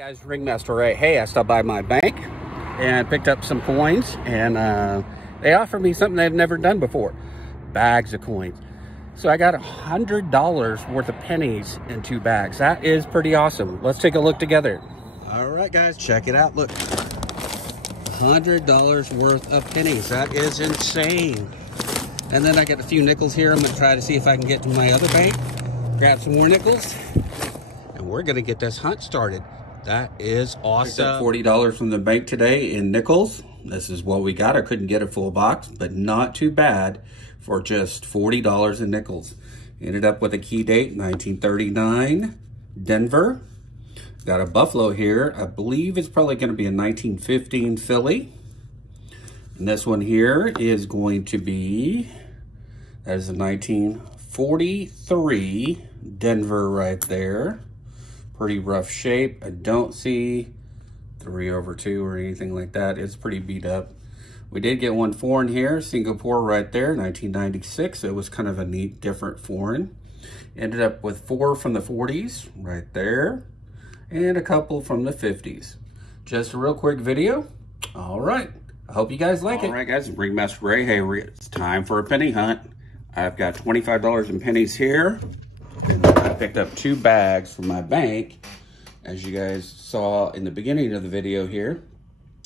Guys, Ringmaster Ray. Hey, I stopped by my bank and picked up some coins, and they offered me something they've never done before, bags of coins. So I got $100 worth of pennies in 2 bags. That is pretty awesome. Let's take a look together. All right, guys, check it out. Look, $100 worth of pennies. That is insane. And then I got a few nickels here. I'm gonna try to see if I can get to my other bank, grab some more nickels, and we're gonna get this hunt started. That is awesome. $40 from the bank today in nickels. This is what we got. I couldn't get a full box, but not too bad for just $40 in nickels. Ended up with a key date, 1939, Denver. Got a Buffalo here. I believe it's probably going to be a 1915 Philly. And this one here is going to be, that is a 1943 Denver right there. Pretty rough shape. I don't see 3/2 or anything like that. It's pretty beat up. We did get one foreign here, Singapore right there, 1996. It was kind of a neat, different foreign. Ended up with 4 from the 40s right there, and a couple from the 50s. Just a real quick video. All right, I hope you guys like it. All right, guys, Ringmaster Ray. Hey, it's time for a penny hunt. I've got $25 in pennies here. I picked up 2 bags from my bank, as you guys saw in the beginning of the video here.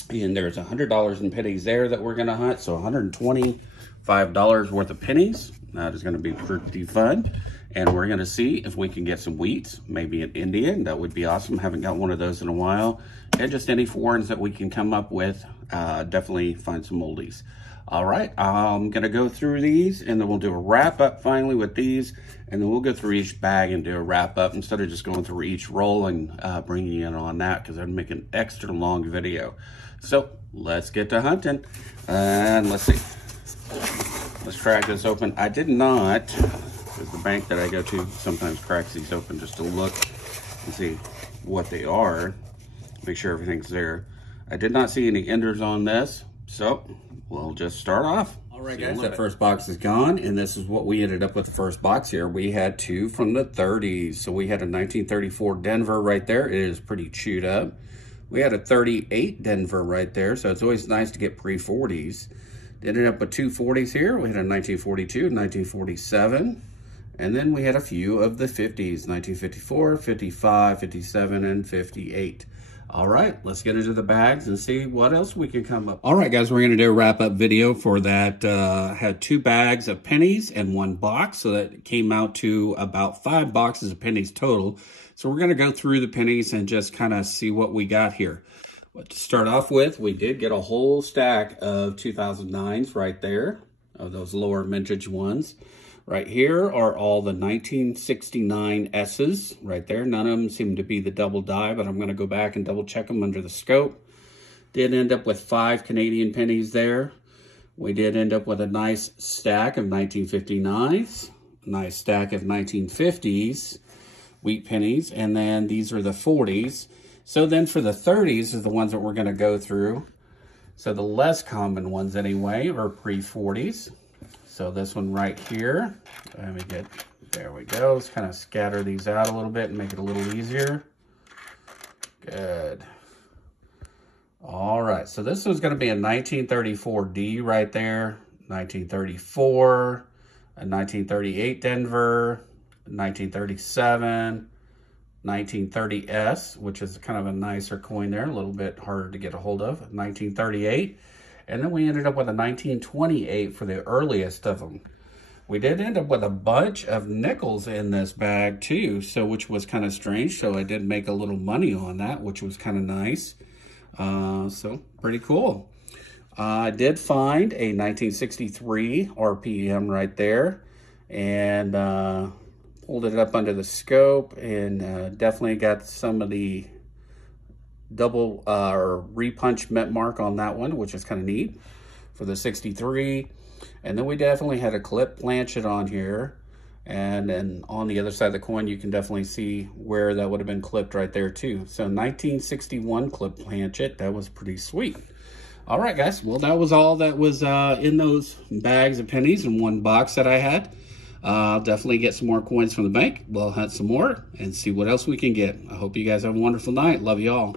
And there's $100 in pennies there that we're gonna hunt. So $125 worth of pennies. That is gonna be pretty fun. And we're gonna see if we can get some wheats, maybe an Indian. That would be awesome. Haven't got one of those in a while. And just any foreigns that we can come up with. Definitely find some oldies. All right, I'm gonna go through these and then we'll do a wrap up finally with these, and then we'll go through each bag and do a wrap up instead of just going through each roll and bringing you in on that, because I'd make an extra long video. So let's get to hunting, and let's see. Let's crack this open. I did not, because the bank that I go to sometimes cracks these open just to look and see what they are, make sure everything's there. I did not see any enders on this, so we'll just start off. All right, guys, that first box is gone, and this is what we ended up with the first box here. We had 2 from the 30s. So we had a 1934 Denver right there. It is pretty chewed up. We had a 38 Denver right there, so it's always nice to get pre-40s. Ended up with 2 40s here. We had a 1942, 1947, and then we had a few of the 50s, 1954, 55, 57, and 58. All right, let's get into the bags and see what else we can come up. All right, guys, we're gonna do a wrap-up video for that. Had 2 bags of pennies and 1 box, so that came out to about 5 boxes of pennies total. So we're gonna go through the pennies and just kind of see what we got here. But to start off with, we did get a whole stack of 2009s right there, of those lower vintage ones. Right here are all the 1969 S's right there. None of them seem to be the double die, but I'm going to go back and double check them under the scope. Did end up with 5 Canadian pennies there. We did end up with a nice stack of 1959s, a nice stack of 1950s wheat pennies, and then these are the 40s. So then for the 30s is the ones that we're going to go through. So the less common ones anyway are pre-40s. So this one right here, let me get, there we go. Let's kind of scatter these out a little bit and make it a little easier. Good. All right, so this was gonna be a 1934 D right there, 1934, a 1938 Denver, 1937, 1930 S, which is kind of a nicer coin there, a little bit harder to get a hold of, 1938. And then we ended up with a 1928 for the earliest of them. We did end up with a bunch of nickels in this bag too, so which was kind of strange. So I did make a little money on that, which was kind of nice. So pretty cool. I did find a 1963 RPM right there, and pulled it up under the scope, and definitely got some of the double or repunch met mark on that one, which is kind of neat for the 63. And then we definitely had a clip planchet on here, and then on the other side of the coin you can definitely see where that would have been clipped right there too. So 1961 clip planchet, that was pretty sweet. All right, guys, well, that was all that was in those bags of pennies in 1 box that I had. I'll definitely get some more coins from the bank. We'll hunt some more and see what else we can get. I hope you guys have a wonderful night. Love you all.